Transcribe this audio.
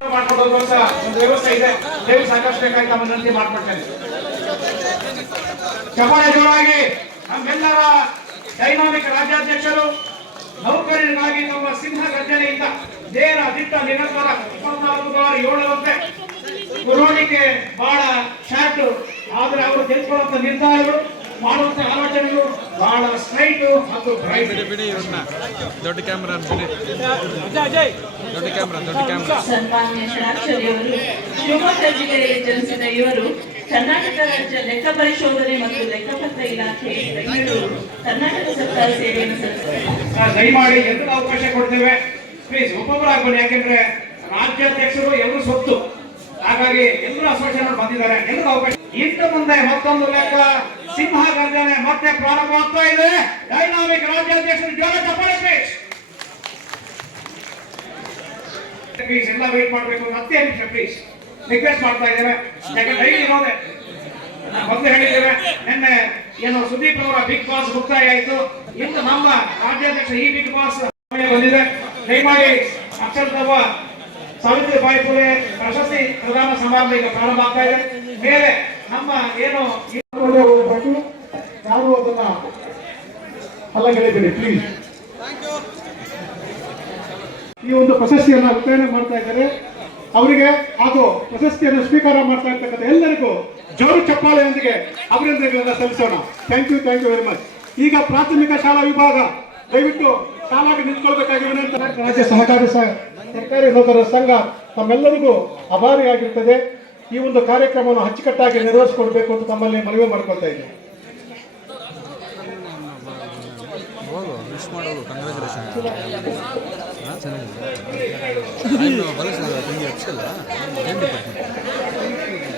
ಕೊಡುವಂತ ಒಂದು ವ್ಯವಸ್ಥೆ ಇದೆ. ದಯವು ಸಾಕಷ್ಟು ಬೇಕಾಗಿ ತಮ್ಮ ವಿನಂತಿ ಮಾಡ್ಕೊಳ್ತೇನೆ ಚಪ್ಪಾಳೆ ಜೋರಾಗಿ. ನಮ್ಮೆಲ್ಲರ ಡೈನಾಮಿಕ್ ರಾಜ್ಯಾಧ್ಯಕ್ಷರು, ನೌಕರರಿಗಾಗಿ ತಮ್ಮ ಸಿಂಹ ಗರ್ಜನೆಯಿಂದ ನೇರ ದಿಟ್ಟ ನಿರಂತರ ಇಪ್ಪತ್ನಾಲ್ಕು ಬಾರಿ ಏಳರಂತೆ ಕುರೋಣಿಕೆ ಬಹಳ ಶಾರ್ಟ್ ಆದ್ರೆ ಅವರು ತೆಗೆದುಕೊಳ್ಳುವಂತ ನಿರ್ಧಾರಗಳು. ಮಾಡುವಂತ ಆಲೋಚನೆಗಳು ಬಹಳ ಸ್ಟ್ರೈಟ್ ಮತ್ತು ಬ್ರೈಟ್. ಬಿಡಿ ಬಿಡಿ ಇವ್ರನ್ನ. ದೊಡ್ಡ ಕ್ಯಾಮ್ರಾ ಬಿಡಿ. ದೊಡ್ಡ ಕ್ಯಾಮ್ರಾ ದೊಡ್ಡ ಕ್ಯಾಮ್ರಾ. ಸನ್ಮಾನ್ಯ ಷಡಾಕ್ಷರಿಯವರು ಶಿವಮೊಗ್ಗ ಜಿಲ್ಲೆಯಲ್ಲಿ ಜನಿಸಿದ ಇವರು ಕರ್ನಾಟಕ ರಾಜ್ಯ ಲೆಕ್ಕ ಪರಿಶೋಧನೆ ಮತ್ತು ಲೆಕ್ಕಪತ್ರ ಇಲಾಖೆ ಬೆಂಗಳೂರು ಕರ್ನಾಟಕ ಸರ್ಕಾರ ಸೇವೆಯನ್ನು ಸಲ್ಲಿಸಿದ್ದಾರೆ ಆ, ದಯಮಾಡಿ ಎಲ್ಲರಿಗೂ ಅವಕಾಶ ಕೊಡ್ತೇವೆ? ಪ್ಲೀಸ್ ಒಬ್ಬೊಬ್ಬರು ಆಗ್ಬೋದು ಯಾಕೆಂದ್ರೆ ರಾಜ್ಯಾಧ್ಯಕ್ಷರು ಎಲ್ಲರೂ ಸೊತ್ತು. ಹಾಗಾಗಿ ಎಲ್ಲರೂ ಅಸೋಸಿಯೇಷನ್ ಬಂದಿದ್ದಾರೆ. ಎಲ್ಲರೂ ಅವಕಾಶ? ಇಂತ ಮುಂದೆ ಮತ್ತೊಂದು ಲೆಕ್ಕ ಸಿಂಹ ಗರ್ಜನೆ ಮತ್ತೆ ಪ್ರಾರಂಭವಾಗ್ತಾ ಇದೆ. ಡೈನಾಮಿಕ್ ರಾಜ್ಯಾಧ್ಯಕ್ಷರು ಜೋರ ಚಪ್ಪಾಳೆ ಪ್ಲೀಸ್ ಎಲ್ಲ ವೇಟ್ ಮಾಡಬೇಕು ಮತ್ತೆ ನಿಮಿಷ ಪ್ಲೀಸ್ ರಿಕ್ವೆಸ್ಟ್ ಮಾಡ್ತಾ ಇದ್ದೇವೆ. ಯಾಕಂದ್ರೆ ಡೈಲಿ ಹೋದೆ. ಮೊದಲು ಹೇಳಿದ್ದೇವೆ, ನಿನ್ನೆ ಏನು ಸುದೀಪ್ ಅವರ ಬಿಗ್ ಬಾಸ್ ಮುಕ್ತಾಯ ಆಯಿತು. ಇಂದು ನಮ್ಮ ರಾಜ್ಯಾಧ್ಯಕ್ಷ ಈ ಬಿಗ್ ಬಾಸ್ ಬಂದಿದೆ. ದಯಮಾಡಿ ಅಕ್ಷರ ಸಾವಿತ್ರಿ ಬಾಯಿ ಫುಲೆ ಪ್ರಶಸ್ತಿ ಪ್ರದಾನ ಸಮಾರಂಭ ಈಗ ಪ್ರಾರಂಭ ಆಗ್ತಾ ಇದೆ. ಮೇಲೆ ನಮ್ಮ ಏನು ಹಲ್ಲಗೆಳೆಬೇಡಿ ಪ್ಲೀಸ್ ಈ ಒಂದು ಪ್ರಶಸ್ತಿಯನ್ನು ವಿತರಣೆ ಮಾಡ್ತಾ ಇದ್ದಾರೆ. ಅವರಿಗೆ ಹಾಗೂ ಪ್ರಶಸ್ತಿಯನ್ನು ಸ್ವೀಕಾರ ಮಾಡ್ತಾ ಇರ್ತಕ್ಕಂಥ ಎಲ್ಲರಿಗೂ ಜೋರು ಚಪ್ಪಾಳೆಯೊಂದಿಗೆ ಅಭಿನಂದನೆಗಳನ್ನ ಸಲ್ಲಿಸೋಣ. Thank you thank you very much ಈಗ ಪ್ರಾಥಮಿಕ ಶಾಲಾ ವಿಭಾಗ. ದಯವಿಟ್ಟು ಶಾಲಾಗಿ ನಿಂತ್ಕೊಳ್ಬೇಕಾಗಿ ರಾಜ್ಯ ಸಹಕಾರಿ ಸರ್ಕಾರಿ ನೌಕರರ ಸಂಘ ತಮ್ಮೆಲ್ಲರಿಗೂ ಅಭಾರಿಯಾಗಿರ್ತದೆ ಈ ಒಂದು ಕಾರ್ಯಕ್ರಮವನ್ನು ಅಚ್ಚುಕಟ್ಟಾಗಿ ನೆರವೇರಿಸಿಕೊಡ್ಬೇಕು ಅಂತ ತಮ್ಮಲ್ಲಿ ಮನವಿ ಮಾಡ್ಕೊಳ್ತಾ ಇದ್ದೀನಿ. ವಿಶ್ ಮಾಡೋದು ಕಂಗ್ರ್ಯಾಚುಲೇಷನ್ ಚೆನ್ನಾಗಿದೆ ಬಲಸ ನಿಮಗೆ ಅಪ್ಸಲ್ಲ ಏನು ಡಿಪಾರ್ಟ್ಮೆಂಟ್